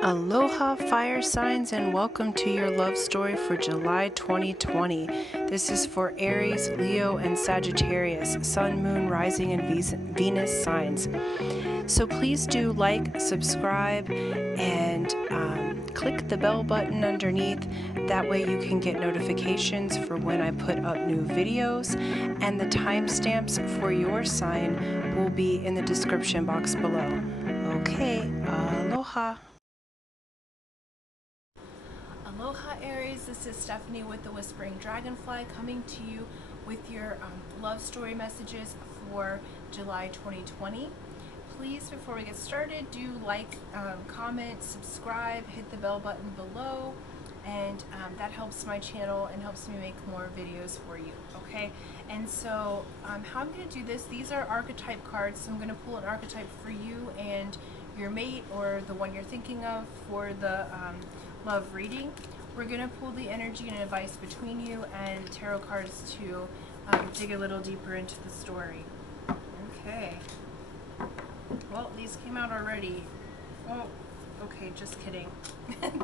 Aloha fire signs, and welcome to your love story for July 2020. This is for Aries, Leo, and Sagittarius, Sun, Moon, Rising, and Venus signs. So please do like, subscribe, and click the bell button underneath. That way you can get notifications for when I put up new videos, and the timestamps for your sign will be in the description box below. Okay, aloha. Aloha Aries, this is Stephanie with the Whispering Dragonfly coming to you with your love story messages for July 2020. Please, before we get started, do like, comment, subscribe, hit the bell button below, and that helps my channel and helps me make more videos for you, okay? And so how I'm going to do this, these are archetype cards, so I'm going to pull an archetype for you and your mate or the one you're thinking of for the love reading. We're going to pull the energy and advice between you and tarot cards to dig a little deeper into the story. Okay. Well, these came out already. Oh, okay, just kidding.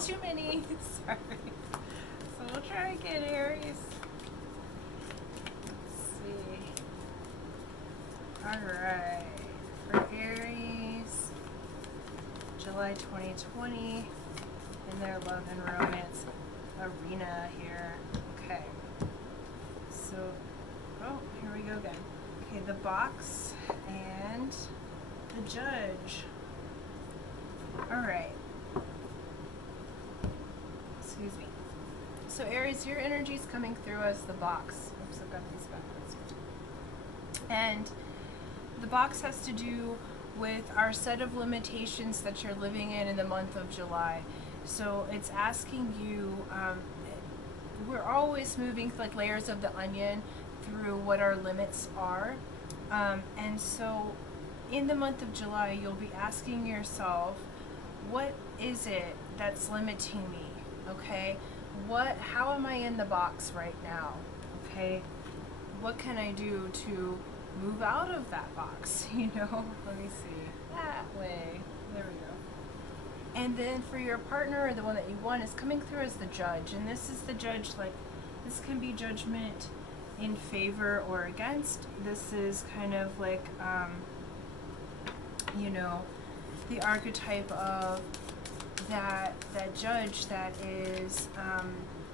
Too many. Sorry. So we'll try again, Aries. Let's see. Alright. For Aries, July 2020, in their love and romance arena here. Okay. So, oh, here we go again. Okay, the box and the judge. Alright. Excuse me. So Aries, your energy is coming through as the box. Oops, I've got these backwards. And the box has to do with our set of limitations that you're living in the month of July. So it's asking you, we're always moving like layers of the onion through what our limits are. And so in the month of July, you'll be asking yourself, what is it that's limiting me? Okay? How am I in the box right now? Okay? What can I do to move out of that box? You know? Let me see. That way. There we go. And then for your partner, or the one that you want, is coming through as the judge. And this is the judge, like, this can be judgment in favor or against. This is kind of like, you know, the archetype of that judge that is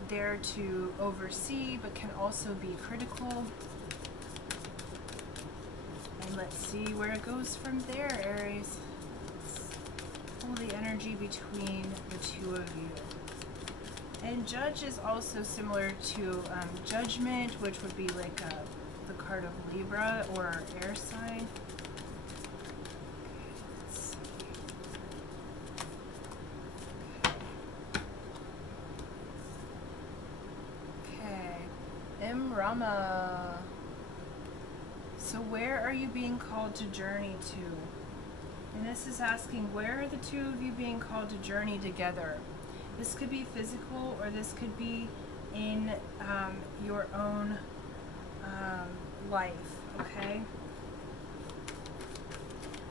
there to oversee, but can also be critical. And let's see where it goes from there, Aries. Pull the energy between the two of you. And judge is also similar to judgment, which would be like the card of Libra or air sign. Okay, Rama. So where are you being called to journey to? And this is asking, where are the two of you being called to journey together? This could be physical, or this could be in your own life, okay?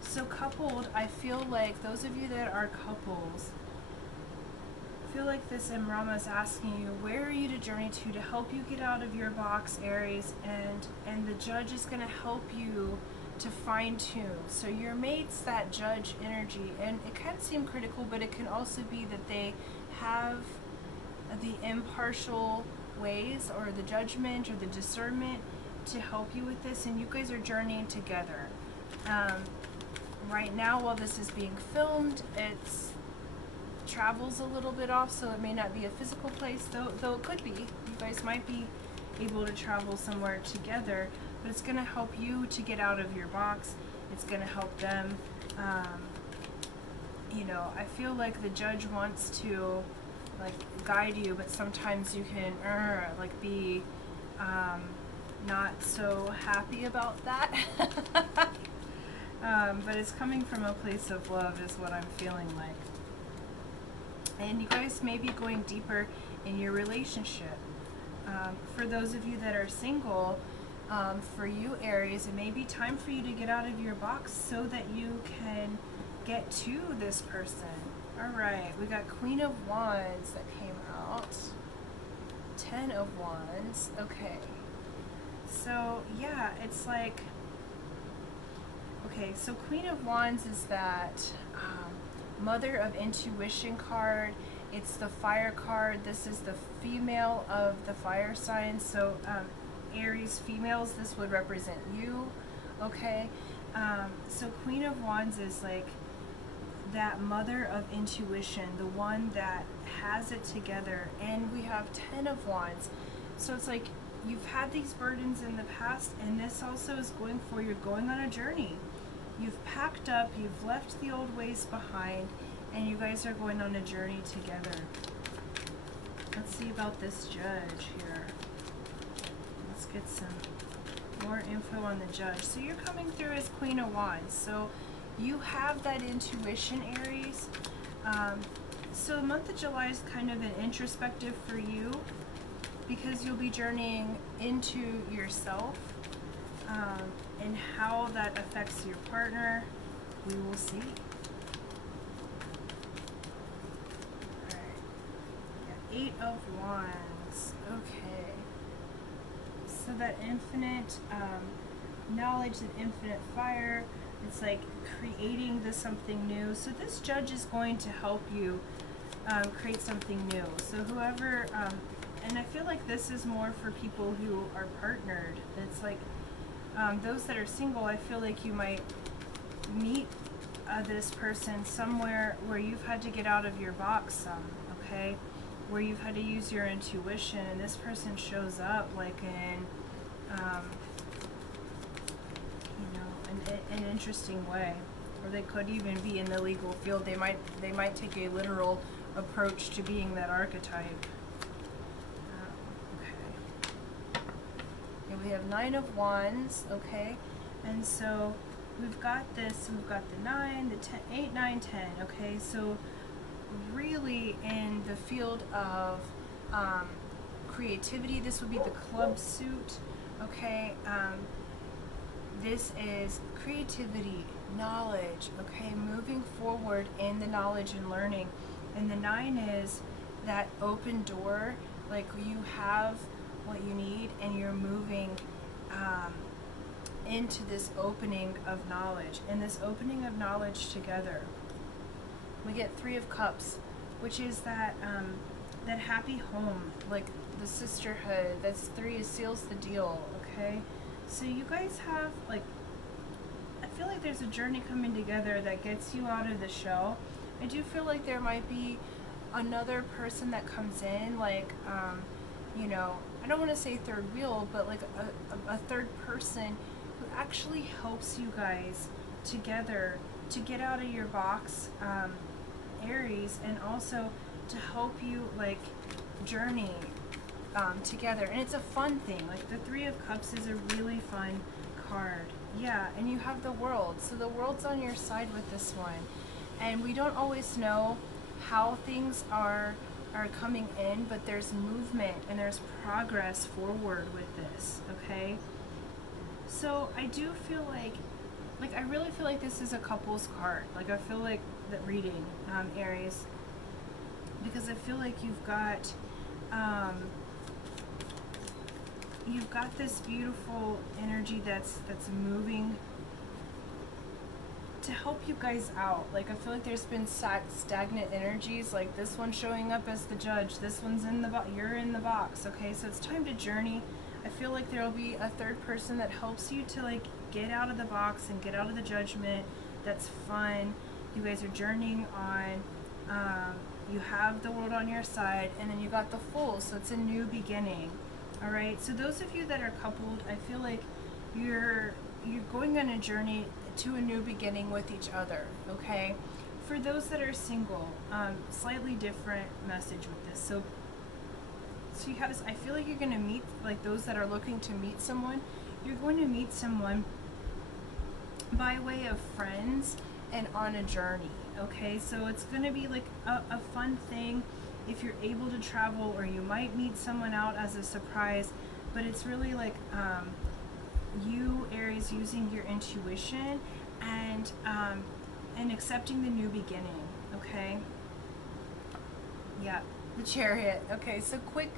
So coupled, I feel like those of you that are couples, I feel like this Rama is asking you, where are you to journey to help you get out of your box, Aries, and the judge is going to help you to fine-tune. So your mate's that judge energy, and it can seem critical, but it can also be that they have the impartial ways or the judgment or the discernment to help you with this, and you guys are journeying together. Right now, while this is being filmed, it's travels a little bit off, so it may not be a physical place, though it could be. You guys might be able to travel somewhere together, but it's going to help you to get out of your box. It's going to help them. You know, I feel like the judge wants to like guide you, but sometimes you can like be not so happy about that. But it's coming from a place of love is what I'm feeling like. And you guys may be going deeper in your relationship. For those of you that are single, for you Aries, it may be time for you to get out of your box so that you can get to this person. All right, we got Queen of Wands that came out. 10 of Wands. Okay. So, yeah, it's like, okay, so Queen of Wands is that Mother of Intuition card. It's the fire card. This is the female of the fire sign. So, Aries females, this would represent you. Okay. So Queen of Wands is like that mother of intuition, the one that has it together. And we have 10 of Wands. So it's like you've had these burdens in the past, and this also is going for, you're going on a journey. You've packed up, you've left the old ways behind, and you guys are going on a journey together. Let's see about this judge here. Let's get some more info on the judge. So you're coming through as Queen of Wands. So you have that intuition, Aries. So the month of July is kind of an introspective for you, because you'll be journeying into yourself, and how that affects your partner, we will see. Alright, yeah, 8 of Wands. Okay. So that infinite knowledge, that infinite fire, it's like creating this something new. So this judge is going to help you create something new. So whoever, and I feel like this is more for people who are partnered. It's like those that are single, I feel like you might meet this person somewhere where you've had to get out of your box some, okay? Where you've had to use your intuition, and this person shows up like in, you know, an interesting way. Or they could even be in the legal field. They might take a literal approach to being that archetype. We have 9 of Wands, okay, and so we've got this, we've got the 9, the 10, 8, 9, 10, okay, so really in the field of creativity, this would be the club suit, okay, this is creativity, knowledge, okay, moving forward in the knowledge and learning, and the 9 is that open door, like you have what you need, and you're moving into this opening of knowledge, and this opening of knowledge together. We get 3 of Cups, which is that that happy home, like the sisterhood. That's 3 seals the deal, okay? So you guys have, like, I feel like there's a journey coming together that gets you out of the shell. I do feel like there might be another person that comes in, like you know, I don't want to say third wheel, but like a third person who actually helps you guys together to get out of your box, Aries, and also to help you like journey together. And it's a fun thing. Like the 3 of Cups is a really fun card. Yeah, and you have the World. So the World's on your side with this one. And we don't always know how things are coming in, but there's movement and there's progress forward with this, okay? So I do feel like I really feel like this is a couple's card. Like I feel like that reading, Aries, because I feel like you've got this beautiful energy that's moving to help you guys out. Like I feel like there's been stagnant energies, like this one showing up as the judge, this one's in the you're in the box, okay? So it's time to journey. I feel like there'll be a third person that helps you to like get out of the box and get out of the judgment. That's fun. You guys are journeying on. You have the World on your side, and then you got the Fool, so it's a new beginning. All right, so those of you that are coupled, I feel like you're going on a journey to a new beginning with each other, okay? For those that are single, slightly different message with this. So you have this, I feel like you're going to meet, like those that are looking to meet someone, you're going to meet someone by way of friends and on a journey, okay? So it's going to be like a fun thing if you're able to travel, or you might meet someone out as a surprise, but it's really like you, Aries, using your intuition and and accepting the new beginning, okay? Yeah, the Chariot. Okay, so quick,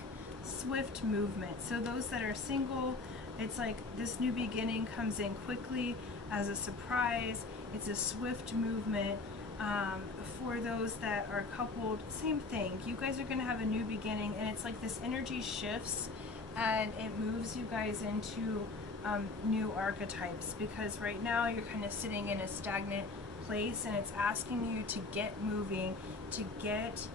swift movement. So those that are single, it's like this new beginning comes in quickly as a surprise. It's a swift movement. For those that are coupled, same thing. You guys are going to have a new beginning, and it's like this energy shifts and it moves you guys into new archetypes, because right now you're kind of sitting in a stagnant place, and it's asking you to get moving, to get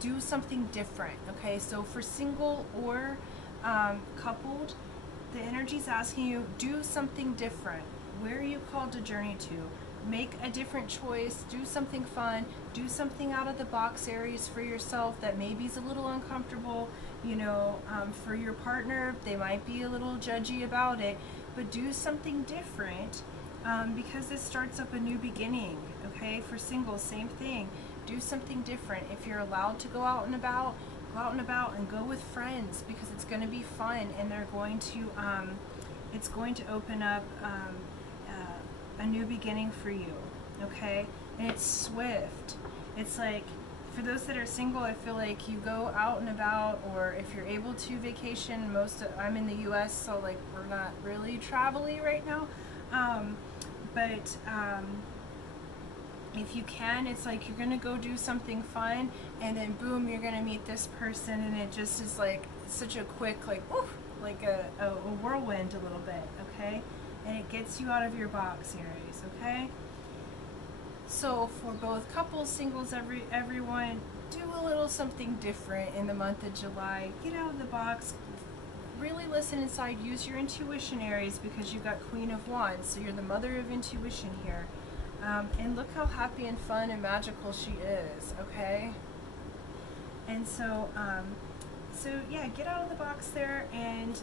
do something different. Okay, so for single or coupled, the energy's asking you, do something different. Where are you called to journey to? Make a different choice, do something fun, do something out of the box, Aries, for yourself that maybe is a little uncomfortable. You know, for your partner, they might be a little judgy about it, but do something different, because this starts up a new beginning. Okay, for singles, same thing. Do something different. If you're allowed to go out and about, go out and about, and go with friends, because it's going to be fun, and they're going to it's going to open up a new beginning for you. Okay, and it's swift. It's like, for those that are single, I feel like you go out and about, or if you're able to vacation. I'm in the US, so like we're not really travel-y right now, but if you can, it's like you're gonna go do something fun, and then boom, you're gonna meet this person, and it just is like such a quick, like, oof, like a whirlwind a little bit. Okay, and it gets you out of your box, Aries. Okay, so for both couples, singles, everyone, do a little something different in the month of July. Get out of the box. Really listen inside. Use your intuition, Aries, because you've got Queen of Wands, so you're the mother of intuition here. And look how happy and fun and magical she is, okay? And so, yeah, get out of the box there, and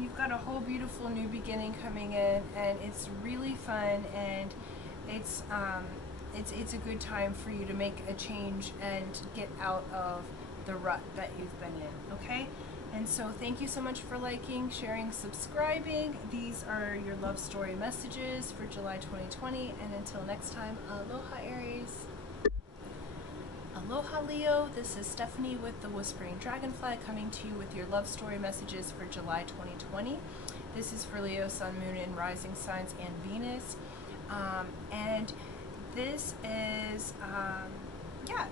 you've got a whole beautiful new beginning coming in, and it's really fun, and it's a good time for you to make a change and get out of the rut that you've been in, okay? And so thank you so much for liking, sharing, subscribing. These are your love story messages for July 2020. And until next time, aloha, Aries. Aloha, Leo. This is Stephanie with the Whispering Dragonfly, coming to you with your love story messages for July 2020. This is for Leo, Sun, Moon, and Rising signs, and Venus. And this is, yeah,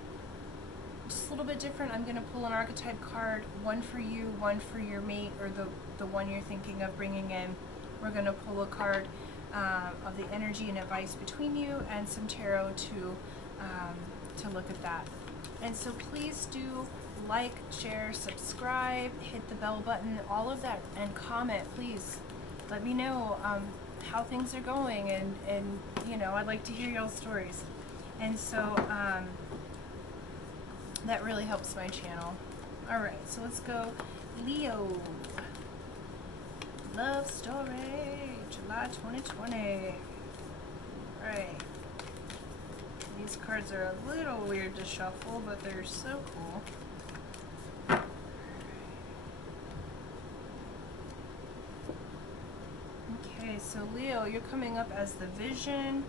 just a little bit different. I'm going to pull an archetype card, one for you, one for your mate, or the one you're thinking of bringing in. We're going to pull a card of the energy and advice between you, and some tarot to look at that. And so please do like, share, subscribe, hit the bell button, all of that, and comment. Please let me know how things are going, and you know, I'd like to hear y'all's stories. And so that really helps my channel. All right, so let's go Leo. Love story, July 2020. All right. These cards are a little weird to shuffle, but they're so cool. Okay, so Leo, you're coming up as the Vision,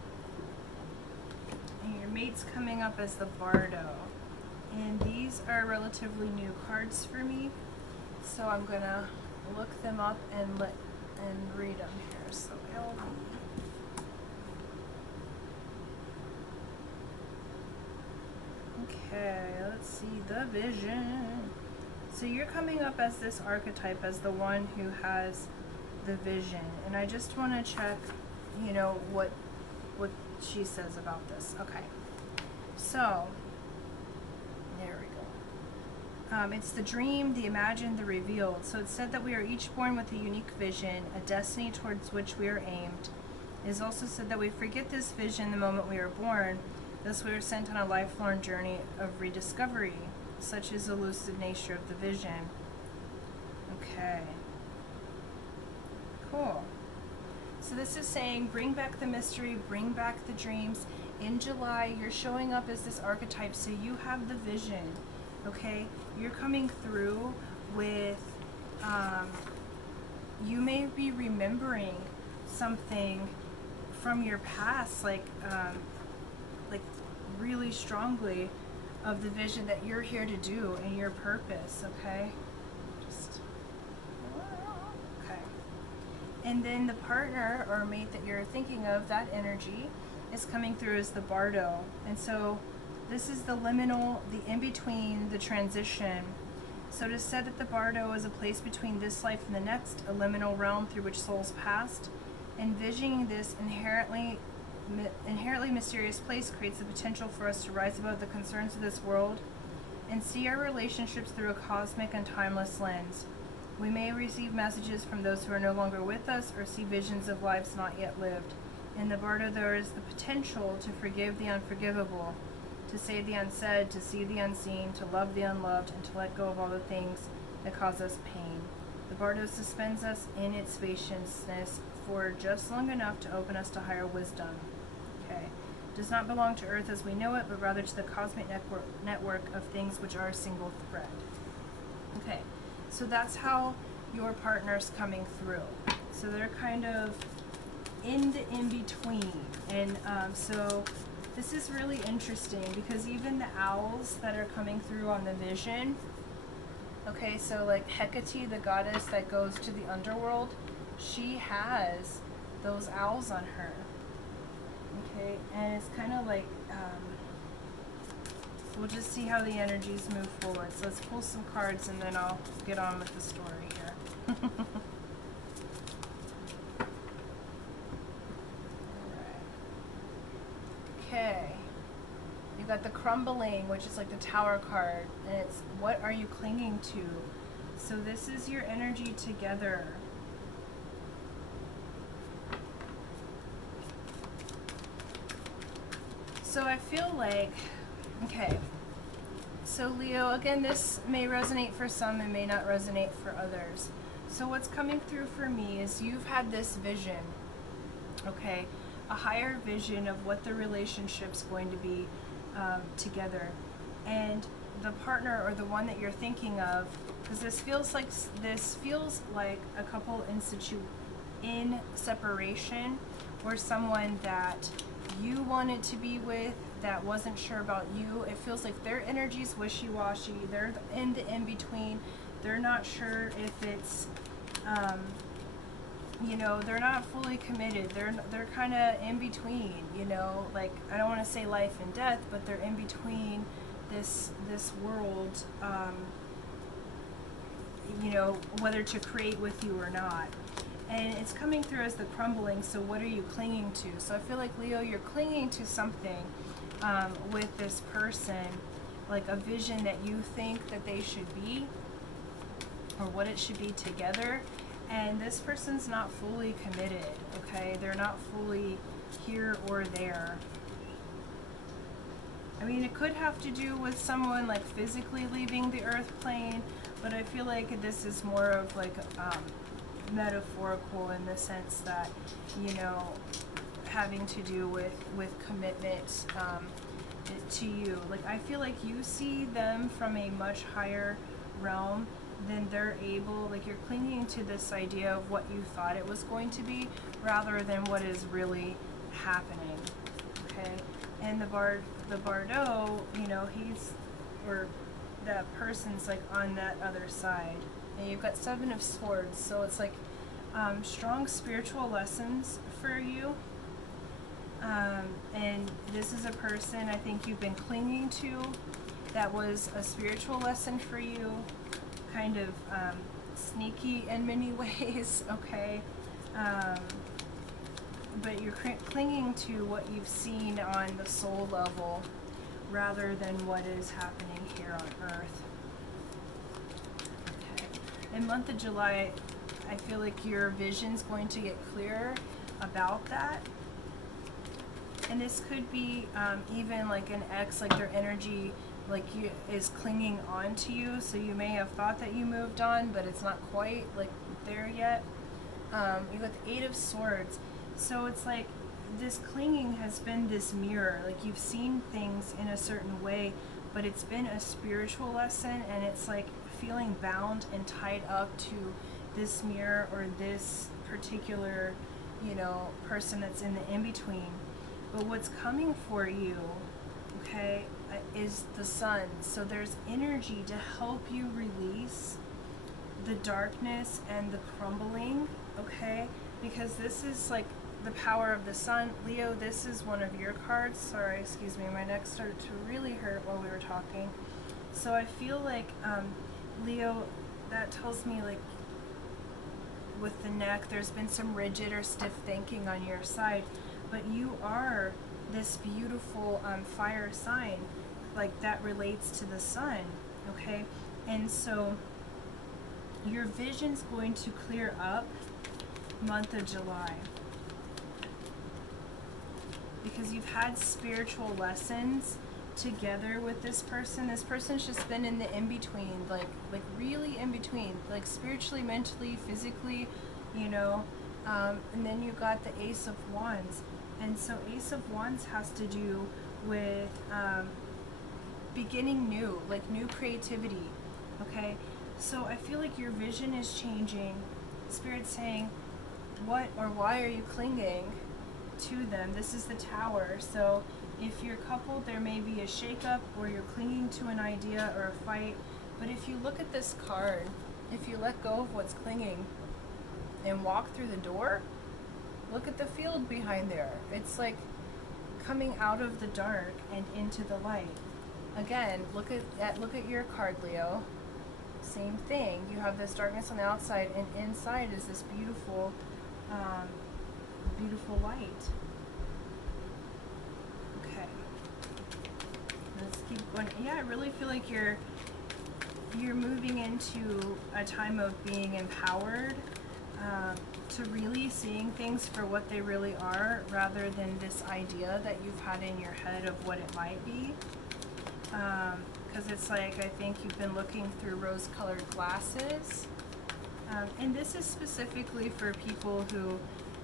and your mate's coming up as the Bardo. And these are relatively new cards for me, so I'm gonna look them up and read them here. So LV. Okay, let's see, the Vision. So you're coming up as this archetype, as the one who has the vision, and I just want to check, you know, what she says about this. Okay, so there we go. It's the dream, the imagined, the revealed. So it said that we are each born with a unique vision, a destiny towards which we are aimed. It is also said that we forget this vision the moment we are born. Thus we are sent on a lifelong journey of rediscovery. Such is the lucid nature of the vision. Okay. Cool. So this is saying, bring back the mystery, bring back the dreams. In July, you're showing up as this archetype, so you have the vision, okay? You're coming through with, you may be remembering something from your past, like really strongly, of the vision that you're here to do and your purpose, okay? Just, okay. And then the partner or mate that you're thinking of, that energy is coming through as the bardo. And so this is the liminal, the in-between, the transition. So it is said that the bardo is a place between this life and the next, a liminal realm through which souls passed. Envisioning this inherently mysterious place creates the potential for us to rise above the concerns of this world and see our relationships through a cosmic and timeless lens. We may receive messages from those who are no longer with us or see visions of lives not yet lived. In the bardo there is the potential to forgive the unforgivable, to say the unsaid, to see the unseen, to love the unloved, and to let go of all the things that cause us pain. The bardo suspends us in its spaciousness for just long enough to open us to higher wisdom. Okay. It does not belong to Earth as we know it, but rather to the cosmic network of things which are a single thread. Okay, so that's how your partner's coming through. So they're kind of in the in-between. And so this is really interesting because even the owls that are coming through on the vision, okay, so like Hecate, the goddess that goes to the underworld, she has those owls on her. Okay, and it's kind of like, we'll just see how the energies move forward. So let's pull some cards and then I'll get on with the story here. Okay, you got the crumbling, which is like the Tower card, and it's what are you clinging to? So this is your energy together. So I feel like, okay, so Leo, again, this may resonate for some and may not resonate for others. So what's coming through for me is you've had this vision, okay, a higher vision of what the relationship's going to be together. And the partner or the one that you're thinking of, because this feels like a couple in separation, or someone that you wanted to be with that wasn't sure about you. It feels like their energy's wishy-washy. They're in the in-between. They're not sure if it's, you know, they're not fully committed. They're kind of in between, you know, like, I don't want to say life and death, but they're in between this world, you know, whether to create with you or not. And it's coming through as the crumbling, so what are you clinging to? So I feel like, Leo, you're clinging to something with this person, like a vision that you think that they should be, or what it should be together. And this person's not fully committed, okay? They're not fully here or there. I mean, it could have to do with someone like physically leaving the earth plane, but I feel like this is more of like metaphorical in the sense that, you know, having to do with commitment to you. Like, I feel like you see them from a much higher realm than they're able, like, you're clinging to this idea of what you thought it was going to be rather than what is really happening, okay? And the bardo, you know, that person's like on that other side. And you've got 7 of Swords, so it's like strong spiritual lessons for you. And this is a person I think you've been clinging to that was a spiritual lesson for you, kind of sneaky in many ways, okay? But you're clinging to what you've seen on the soul level rather than what is happening here on Earth. In month of July, I feel like your vision's going to get clearer about that. And this could be even like an ex, like their energy like you is clinging on to you. So you may have thought that you moved on, but it's not quite like there yet. You got the 8 of Swords. So it's like this clinging has been this mirror. Like you've seen things in a certain way, but it's been a spiritual lesson, and it's like feeling bound and tied up to this mirror or this particular, you know, person that's in the in-between. But what's coming for you, okay, is the sun. So there's energy to help you release the darkness and the crumbling, okay? Because this is like the power of the sun. Leo, this is one of your cards. Sorry, excuse me, my neck started to really hurt while we were talking. So I feel like, Leo, that tells me like with the neck, there's been some rigid or stiff thinking on your side, but you are this beautiful fire sign, like that relates to the sun, okay? And so your vision's going to clear up month of July, because you've had spiritual lessons together with this person. This person's just been in the in-between, like really in between, like spiritually, mentally, physically, you know. And then you got the Ace of Wands. And so Ace of Wands has to do with beginning new, like new creativity, okay? So I feel like your vision is changing. Spirit's saying, what or why are you clinging to them? This is the Tower. So if you're coupled, there may be a shakeup, or you're clinging to an idea or a fight. But if you look at this card, if you let go of what's clinging and walk through the door, look at the field behind there. It's like coming out of the dark and into the light. Again, look at your card, Leo. Same thing. You have this darkness on the outside, and inside is this beautiful, beautiful light. Okay. Let's keep going. Yeah, I really feel like you're moving into a time of being empowered, to really seeing things for what they really are, rather than this idea that you've had in your head of what it might be. Because it's like, I think you've been looking through rose-colored glasses. And this is specifically for people who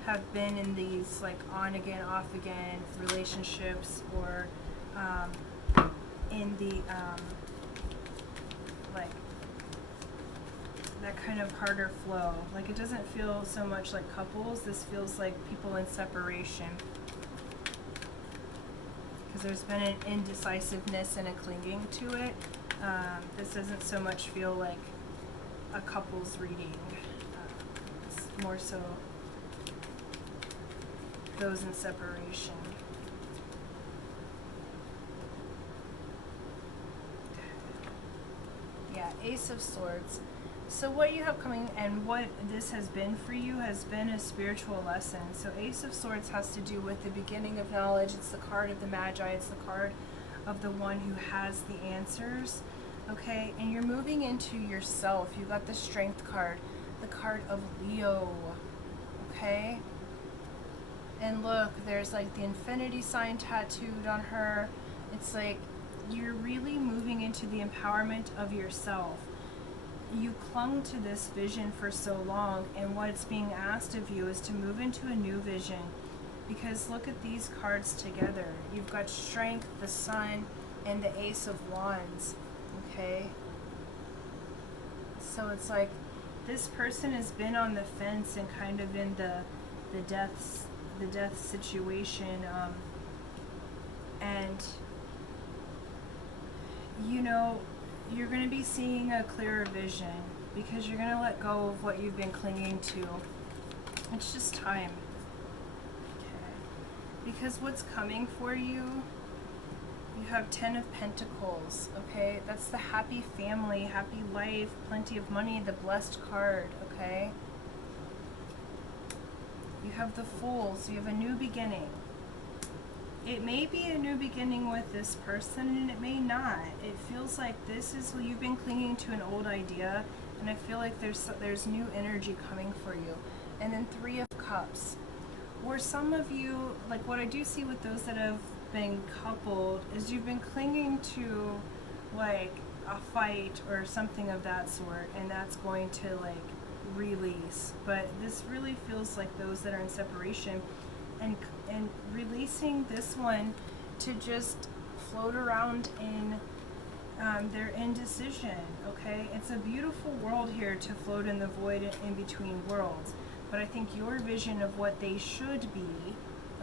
have been in these like on again, off again relationships, or in the like that kind of harder flow. Like, it doesn't feel so much like couples. This feels like people in separation, because there's been an indecisiveness and a clinging to it. This doesn't so much feel like a couple's reading. It's more so those in separation. Yeah, Ace of Swords. So what you have coming, and what this has been for you, has been a spiritual lesson. So Ace of Swords has to do with the beginning of knowledge. It's the card of the Magi. It's the card of the one who has the answers. Okay, and you're moving into yourself. You got the Strength card, the card of Leo. Okay, and look, there's like the infinity sign tattooed on her. It's like you're really moving into the empowerment of yourself. You clung to this vision for so long, and what's being asked of you is to move into a new vision, because look at these cards together. You've got Strength, the Sun, and the Ace of Wands. Okay, so it's like this person has been on the fence and kind of in the death situation, and you know, you're going to be seeing a clearer vision, because you're going to let go of what you've been clinging to. It's just time. Okay. Because what's coming for you, you have 10 of Pentacles. Okay, that's the happy family, happy life, plenty of money, the blessed card. Okay, you have the Fool, so you have a new beginning. It may be a new beginning with this person, and it may not. It feels like this is, you've been clinging to an old idea, and I feel like there's new energy coming for you. And then Three of Cups. Or some of you, like what I do see with those that have been coupled, is you've been clinging to like a fight or something of that sort, and that's going to like release. But this really feels like those that are in separation, and releasing this one to just float around in their indecision. Okay, it's a beautiful world here to float in the void in between worlds. but I think your vision of what they should be,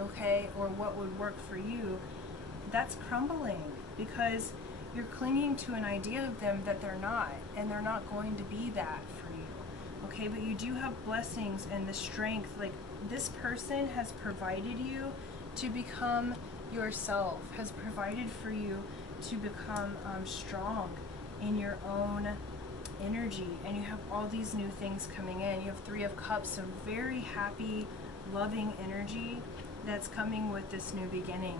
okay, or what would work for you, that's crumbling because you're clinging to an idea of them that they're not, and they're not going to be that for you, okay? But you do have blessings and the strength. Like, this person has provided you to become yourself, has provided for you to become strong in your own energy, and you have all these new things coming in. You have Three of Cups, so very happy, loving energy that's coming with this new beginning.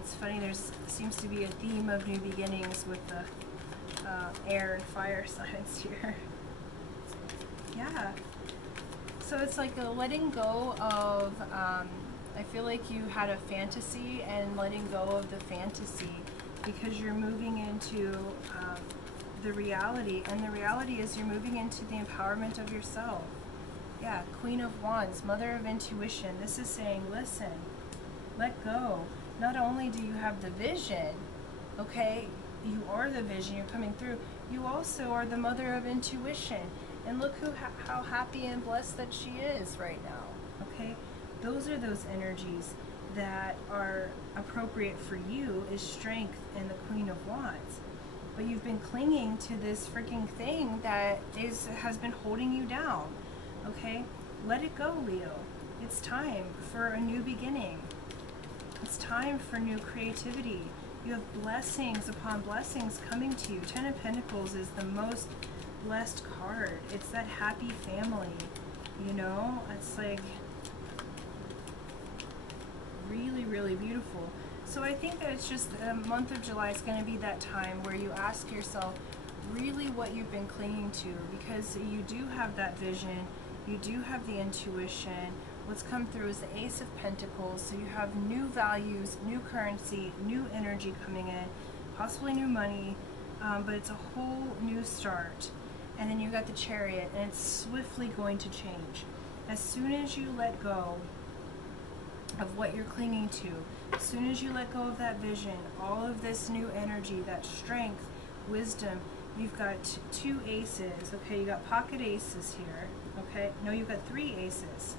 It's funny, there's seems to be a theme of new beginnings with the air and fire signs here. Yeah. So it's like a letting go of, I feel like you had a fantasy and letting go of the fantasy because you're moving into the reality. And the reality is you're moving into the empowerment of yourself. Yeah, Queen of Wands, Mother of Intuition. This is saying, listen, let go. Not only do you have the vision, okay, you are the vision, you're coming through, you also are the Mother of Intuition. And look how happy and blessed that she is right now, okay? Those are those energies that are appropriate for you, is strength and the Queen of Wands. But you've been clinging to this freaking thing that has been holding you down, okay? Let it go, Leo. It's time for a new beginning. It's time for new creativity. You have blessings upon blessings coming to you. Ten of Pentacles is the most blessed card. It's that happy family, you know? It's like really, really beautiful. So I think that it's just the month of July is going to be that time where you ask yourself really what you've been clinging to, because you do have that vision, you do have the intuition. What's come through is the Ace of Pentacles, so you have new values, new currency, new energy coming in, possibly new money, but it's a whole new start. And then you got the Chariot, and it's swiftly going to change. As soon as you let go of what you're clinging to, as soon as you let go of that vision, all of this new energy, that strength, wisdom, you've got two aces, okay? You got pocket aces here, okay? No, you've got three aces.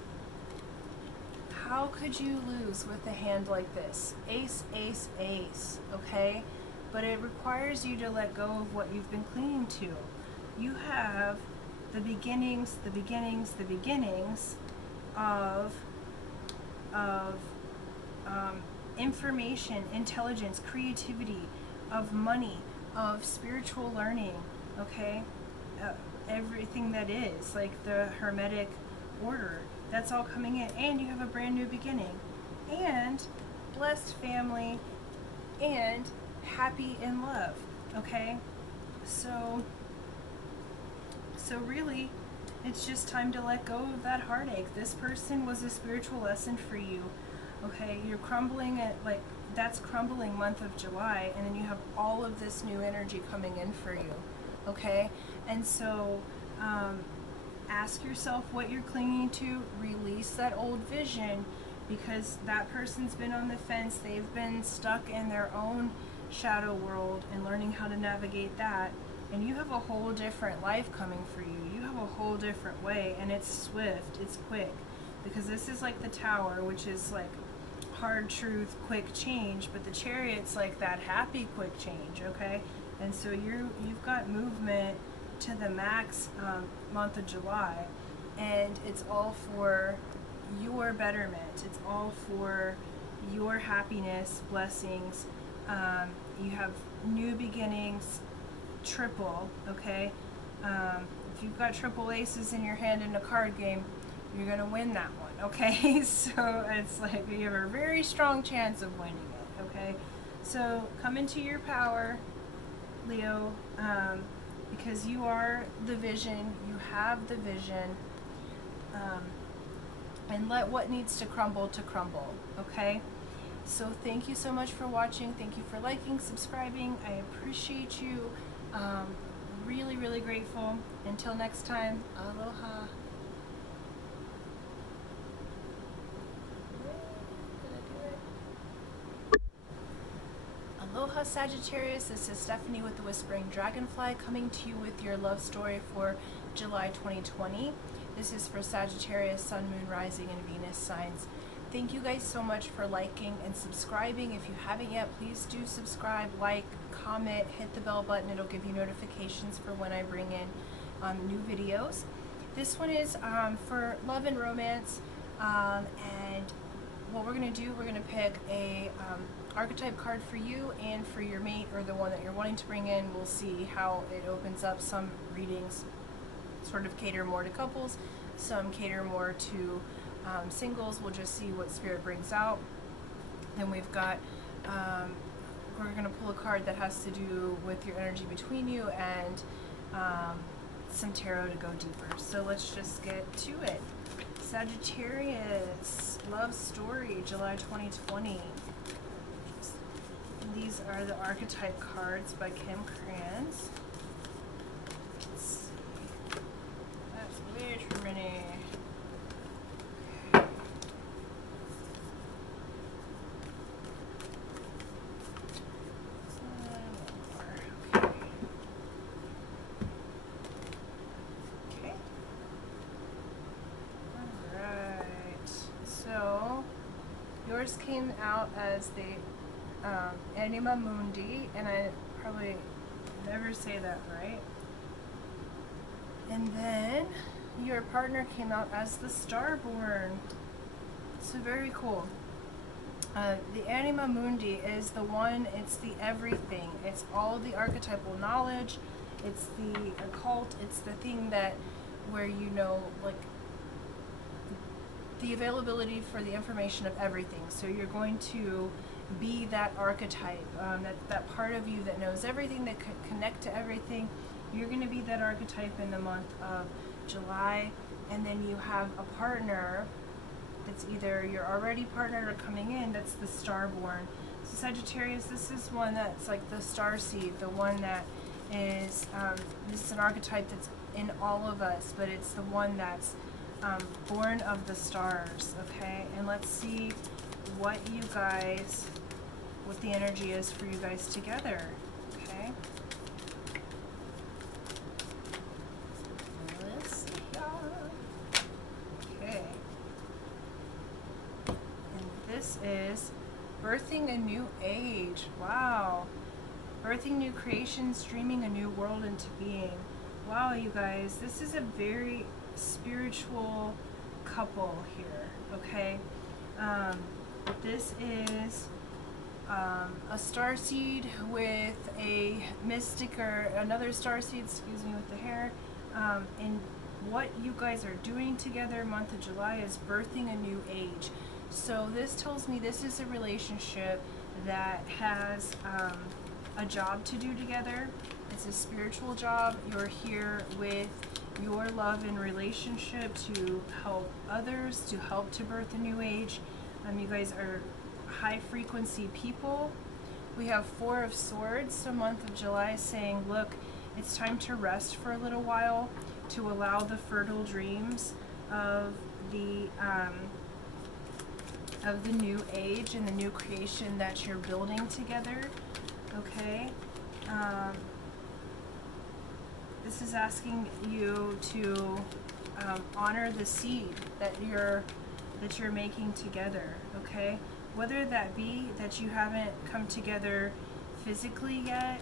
How could you lose with a hand like this? Ace, ace, ace, okay? But it requires you to let go of what you've been clinging to. You have the beginnings, the beginnings, the beginnings of information, intelligence, creativity, of money, of spiritual learning, okay? Everything that is, like the Hermetic order, that's all coming in. And you have a brand new beginning. And blessed family, and happy in love, okay? So really, it's just time to let go of that heartache. This person was a spiritual lesson for you, okay? You're crumbling at, like, that's crumbling month of July, and then you have all of this new energy coming in for you, okay? And so ask yourself what you're clinging to, release that old vision, because that person's been on the fence. They've been stuck in their own shadow world and learning how to navigate that. And you have a whole different life coming for you. You have a whole different way, and it's swift, it's quick. Because this is like the Tower, which is like hard truth, quick change, but the Chariot's like that happy quick change, okay? And so you've got movement to the max month of July, and it's all for your betterment. It's all for your happiness, blessings. You have new beginnings, triple, okay? If you've got triple aces in your hand in a card game, you're gonna win that one, okay? So it's like you have a very strong chance of winning it, okay? So come into your power, Leo, because you are the vision, you have the vision, and let what needs to crumble, okay? So thank you so much for watching. Thank you for liking, subscribing. I appreciate you. Really, really grateful. Until next time, aloha. Aloha Sagittarius, this is Stephanie with the Whispering Dragonfly coming to you with your love story for July 2020. This is for Sagittarius, Sun, Moon, Rising, and Venus signs. Thank you guys so much for liking and subscribing. If you haven't yet, please do subscribe, like, comment, hit the bell button. It'll give you notifications for when I bring in new videos. This one is for love and romance, and what we're going to do, we're going to pick a archetype card for you and for your mate, or the one that you're wanting to bring in. We'll see how it opens up. Some readings sort of cater more to couples, some cater more to singles. We'll just see what Spirit brings out. Then we've got, we're going to pull a card that has to do with your energy between you, and some tarot to go deeper. So let's just get to it. Sagittarius, love story, July 2020. And these are the archetype cards by Kim Krans. Let's see. That's way too many. Yours came out as the Anima Mundi, and I probably never say that right. And then your partner came out as the Starborn. So very cool. The Anima Mundi is the one, it's the everything. It's all the archetypal knowledge. It's the occult. It's the thing that, where you know, like, the availability for the information of everything. So you're going to be that archetype, that part of you that knows everything, that could connect to everything. You're going to be that archetype in the month of July. And then you have a partner that's either you're already partnered or coming in, that's the Starborn. So Sagittarius, this is one that's like the starseed, the one that is, this is an archetype that's in all of us, but it's the one that's born of the stars, okay? And let's see what you guys, what the energy is for you guys together, okay? Let's see. Okay. And this is birthing a new age. Wow. Birthing new creations, dreaming a new world into being. Wow, you guys, this is a very spiritual couple here, okay? This is a starseed with a mystic, or another starseed, excuse me, with the hair. And what you guys are doing together, month of July, is birthing a new age. So this tells me this is a relationship that has a job to do together. It's a spiritual job. You're here with your love and relationship to help others, to help to birth a new age. You guys are high frequency people. We have Four of Swords, so month of July, saying, look, it's time to rest for a little while, to allow the fertile dreams of the new age and the new creation that you're building together, okay? This is asking you to honor the seed that you're making together, okay? Whether that be that you haven't come together physically yet,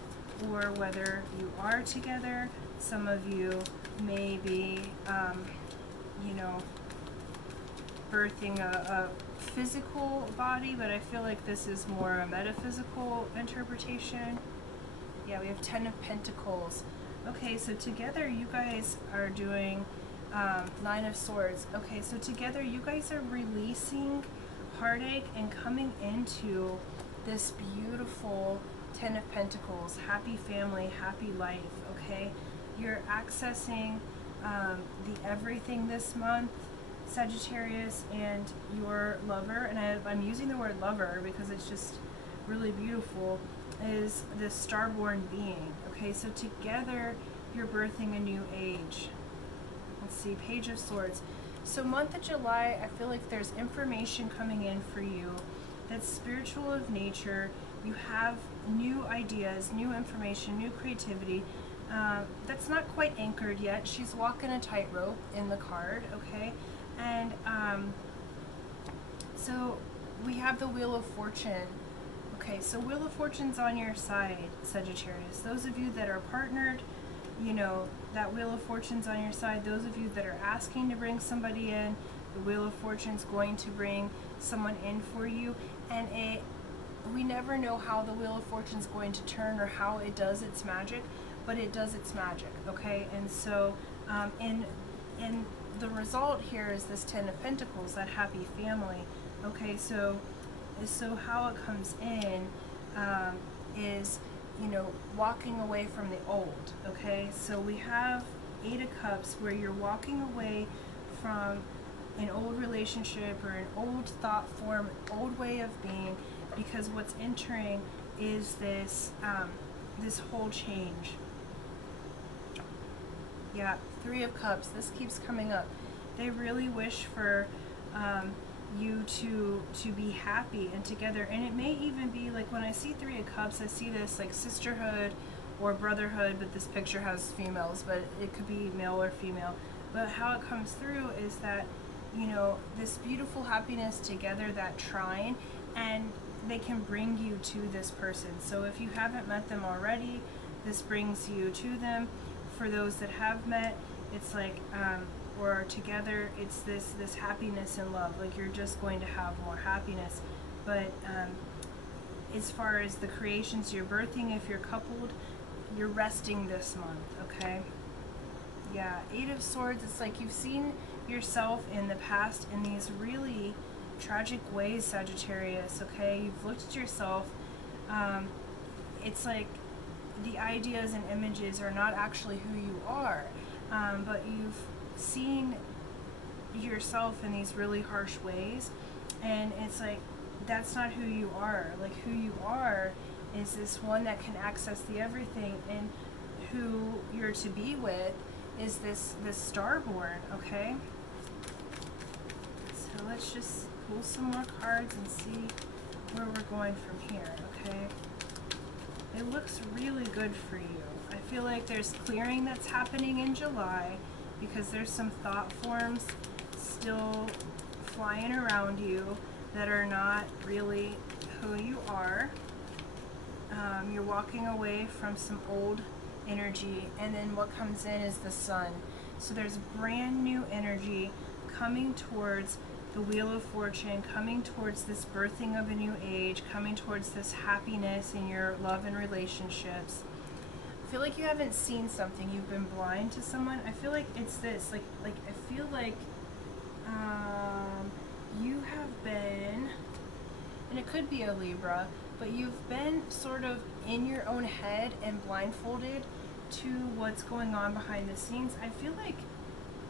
or whether you are together. Some of you may be, you know, birthing a physical body, but I feel like this is more a metaphysical interpretation. Yeah, we have 10 of Pentacles. Okay, so together you guys are doing Nine of Swords. Okay, so together you guys are releasing heartache and coming into this beautiful 10 of Pentacles, happy family, happy life, okay? You're accessing the everything this month, Sagittarius, and your lover, and I'm using the word lover because it's just really beautiful, is this starborn being, okay? So together you're birthing a new age. Let's see, Page of Swords. So month of July, I feel like there's information coming in for you that's spiritual of nature. You have new ideas, new information, new creativity. that's not quite anchored yet. She's walking a tightrope in the card, okay? And so we have the Wheel of Fortune. Okay, so Wheel of Fortune's on your side, Sagittarius. Those of you that are partnered, you know, that Wheel of Fortune's on your side. Those of you that are asking to bring somebody in, the Wheel of Fortune's going to bring someone in for you. And we never know how the Wheel of Fortune's going to turn or how it does its magic, but it does its magic, okay? And so, in the result here is this Ten of Pentacles, that happy family. Okay, so how it comes in is, you know, walking away from the old, okay? So we have Eight of Cups, where you're walking away from an old relationship or an old thought form, old way of being, because what's entering is this this whole change. Yeah, Three of Cups, this keeps coming up. They really wish for you to be happy and together. And it may even be like, when I see Three of Cups, I see this like sisterhood or brotherhood, but this picture has females, but it could be male or female. But how it comes through is that, you know, this beautiful happiness together, that trine, and they can bring you to this person. So if you haven't met them already, this brings you to them. For those that have met, it's like, or are together, it's this happiness and love. Like, you're just going to have more happiness. But as far as the creations you're birthing, if you're coupled, you're resting this month, okay? Yeah, Eight of Swords, it's like you've seen yourself in the past in these really tragic ways, Sagittarius, okay? You've looked at yourself. It's like the ideas and images are not actually who you are, but you've seen yourself in these really harsh ways, and it's like, that's not who you are. Like, who you are is this one that can access the everything, and who you're to be with is this starborn, okay? So let's just pull some more cards and see where we're going from here, okay? It looks really good for you. I feel like there's clearing that's happening in July, because there's some thought forms still flying around you that are not really who you are. You're walking away from some old energy, and then what comes in is the Sun. So there's brand new energy coming towards the Wheel of Fortune, coming towards this birthing of a new age, coming towards this happiness in your love and relationships. I feel like you haven't seen something. You've been blind to someone. I feel like it's this. Like I feel like you have been, and it could be a Libra, but you've been sort of in your own head and blindfolded to what's going on behind the scenes. I feel like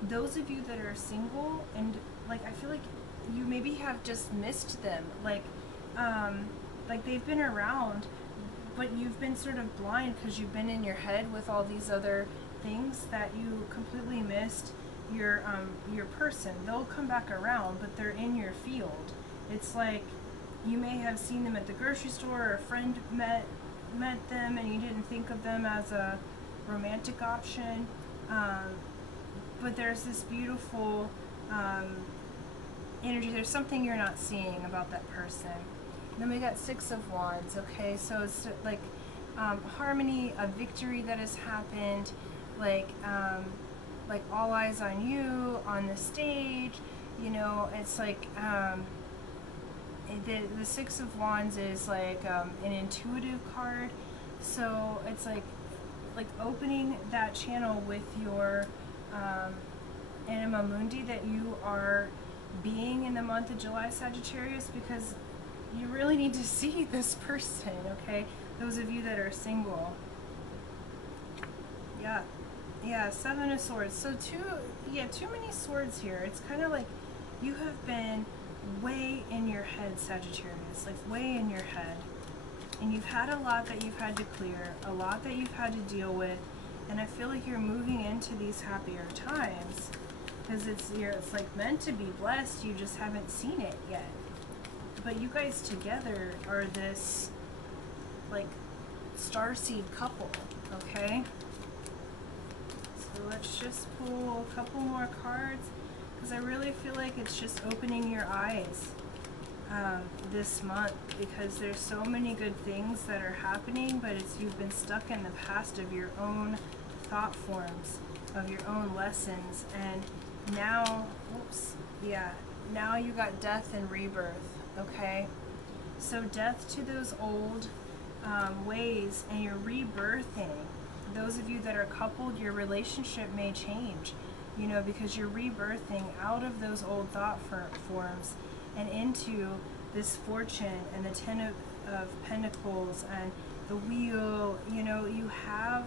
those of you that are single, and like, I feel like you maybe have just missed them. Like they've been around, but you've been sort of blind because you've been in your head with all these other things that you completely missed your person. They'll come back around, but they're in your field. It's like you may have seen them at the grocery store, or a friend met them and you didn't think of them as a romantic option. But there's this beautiful energy. There's something you're not seeing about that person. And then we got Six of Wands, okay? So it's like harmony, a victory that has happened, like all eyes on you on the stage, you know. It's like the Six of Wands is like an intuitive card, so it's like opening that channel with your Anima Mundi that you are being in the month of July, Sagittarius, because you really need to see this person, okay? Those of you that are single. Yeah, Seven of Swords. So too many swords here. It's kind of like you have been way in your head, Sagittarius, like way in your head. And you've had a lot that you've had to clear, a lot that you've had to deal with, and I feel like you're moving into these happier times, because it's like meant to be blessed, you just haven't seen it yet. But you guys together are this like starseed couple, okay? So let's just pull a couple more cards, because I really feel like it's just opening your eyes this month, because there's so many good things that are happening, but it's you've been stuck in the past of your own thought forms, of your own lessons, and now, now you got death and rebirth, okay? So death to those old ways, and you're rebirthing. Those of you that are coupled, your relationship may change, you know, because you're rebirthing out of those old thought forms and into this fortune and the Ten of Pentacles and the Wheel. You know, you have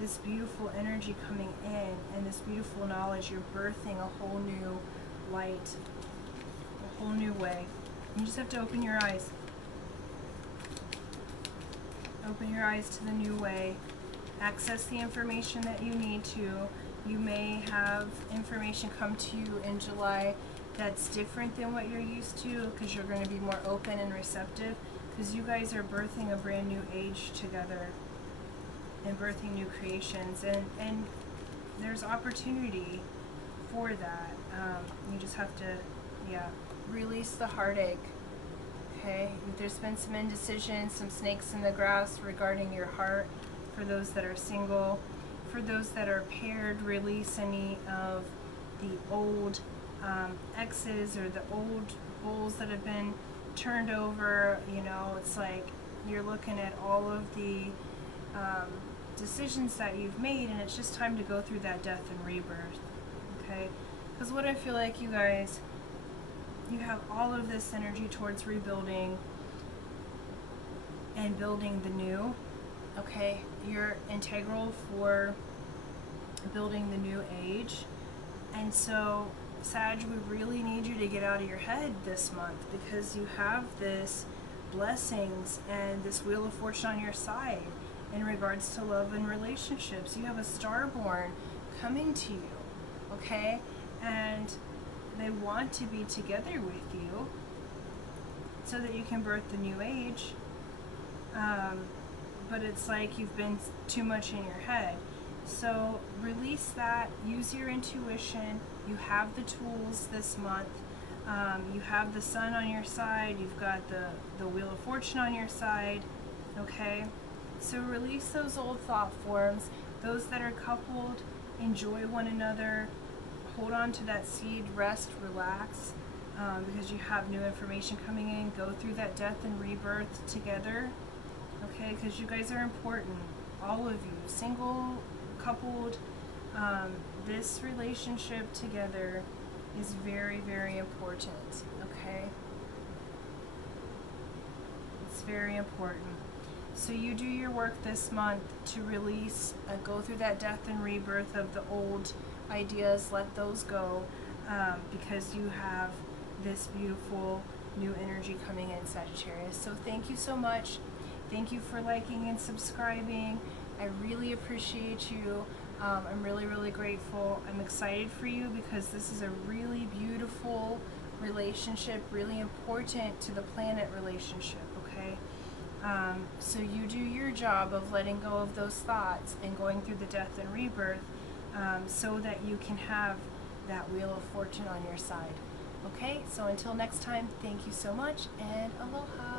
this beautiful energy coming in and this beautiful knowledge. You're birthing a whole new light, a whole new way. You just have to open your eyes. Open your eyes to the new way. Access the information that you need to. You may have information come to you in July that's different than what you're used to, because you're going to be more open and receptive, because you guys are birthing a brand new age together and birthing new creations, and there's opportunity for that. You just have to, release the heartache. Okay, there's been some indecision, some snakes in the grass regarding your heart. For those that are single, for those that are paired, release any of the old exes or the old bulls that have been turned over. You know, it's like you're looking at all of the decisions that you've made, and it's just time to go through that death and rebirth. Okay, because what I feel like, you guys, you have all of this energy towards rebuilding and building the new. Okay, you're integral for building the new age. And so, Sag, we really need you to get out of your head this month, because you have this blessings and this Wheel of Fortune on your side in regards to love and relationships. You have a starborn coming to you, okay? And they want to be together with you so that you can birth the new age. But it's like you've been too much in your head. So release that, use your intuition. You have the tools this month. You have the Sun on your side. You've got the Wheel of Fortune on your side, okay? So release those old thought forms. Those that are coupled, enjoy one another. Hold on to that seed, rest, relax, because you have new information coming in. Go through that death and rebirth together, okay? Because you guys are important, all of you, single, coupled. This relationship together is very, very important, okay? It's very important. So you do your work this month to release, go through that death and rebirth of the old ideas. Let those go, because you have this beautiful new energy coming in, Sagittarius. So thank you so much. Thank you for liking and subscribing. I really appreciate you. I'm really, really grateful. I'm excited for you, because this is a really beautiful relationship, really important to the planet relationship, okay? So you do your job of letting go of those thoughts and going through the death and rebirth, so that you can have that Wheel of Fortune on your side. Okay, so until next time, thank you so much, and aloha.